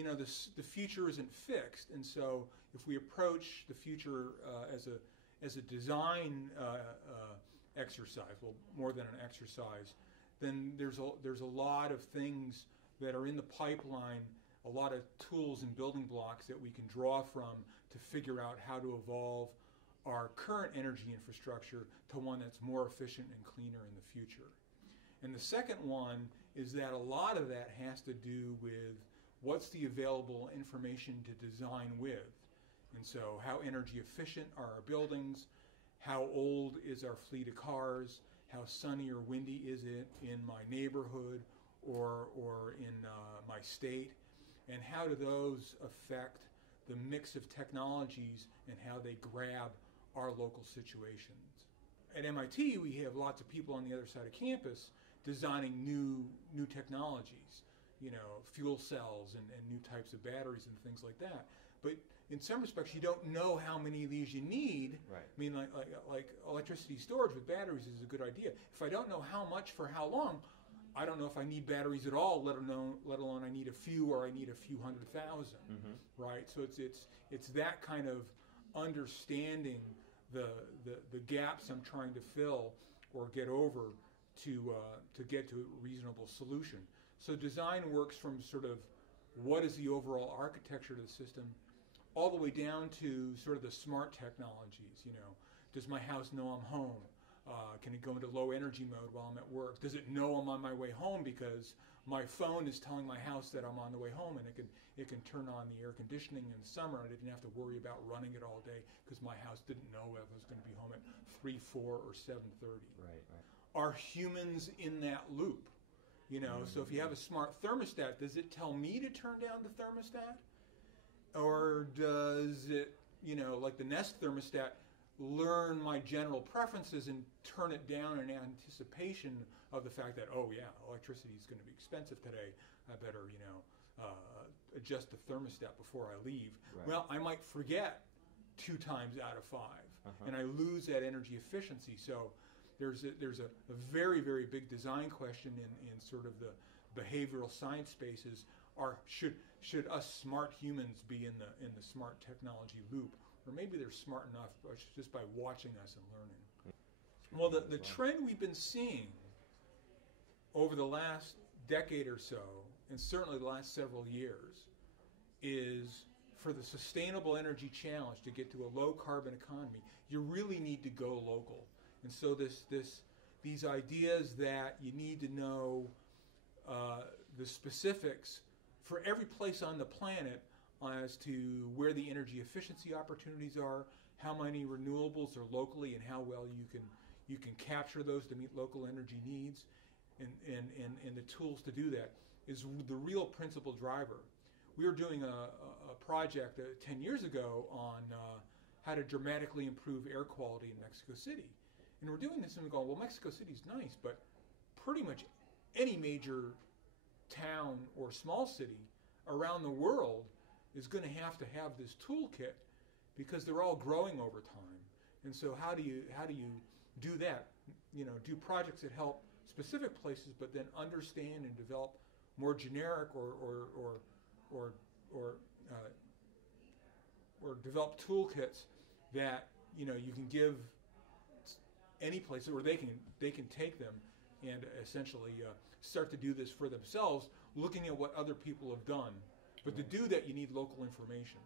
you know, the future isn't fixed, and so if we approach the future as a design exercise, well, more than an exercise, then there's a lot of things that are in the pipeline, a lot of tools and building blocks that we can draw from to figure out how to evolve our current energy infrastructure to one that's more efficient and cleaner in the future. And the second one is that a lot of that has to do with what's the available information to design with. And so how energy efficient are our buildings? How old is our fleet of cars? How sunny or windy is it in my neighborhood or in my state? And how do those affect the mix of technologies and how they grab our local situations? At MIT, we have lots of people on the other side of campus designing new technologies, you know, fuel cells and new types of batteries and things like that. But in some respects, you don't know how many of these you need. Right. I mean, like electricity storage with batteries is a good idea. If I don't know how much for how long, I don't know if I need batteries at all, let alone I need a few or I need a few 100,000, right? So it's that kind of understanding the gaps I'm trying to fill or get over to get to a reasonable solution. So design works from sort of what is the overall architecture of the system all the way down to sort of the smart technologies. You know, does my house know I'm home? Can it go into low energy mode while I'm at work? Does it know I'm on my way home because my phone is telling my house that I'm on the way home, and it can turn on the air conditioning in summer, and I didn't have to worry about running it all day because my house didn't know if I was going to be home at 3, 4, or 7:30. Right. Are humans in that loop? You know, so if you have a smart thermostat, does it tell me to turn down the thermostat? Or does it, you know, like the Nest thermostat, learn my general preferences and turn it down in anticipation of the fact that, oh yeah, electricity is going to be expensive today, I better, you know, adjust the thermostat before I leave. Right. Well, I might forget 2 times out of 5, and I lose that energy efficiency. So there's a very, very big design question in sort of the behavioral science spaces. Should us smart humans be in the smart technology loop? Or maybe they're smart enough just by watching us and learning. Well, the trend we've been seeing over the last decade or so, and certainly the last several years, is for the sustainable energy challenge to get to a low carbon economy, you really need to go local. And so these ideas that you need to know the specifics for every place on the planet as to where the energy efficiency opportunities are, how many renewables are locally, and how well you can capture those to meet local energy needs, and the tools to do that is the real principal driver. We were doing a project 10 years ago on how to dramatically improve air quality in Mexico City. And we're doing this and we're going, well, Mexico City's nice, but pretty much any major town or small city around the world is going to have this toolkit because they're all growing over time. And so how do you do that? You know, do projects that help specific places, but then understand and develop more generic or develop toolkits that, you know, you can give any place where they can take them and essentially start to do this for themselves, looking at what other people have done. But to do that, you need local information.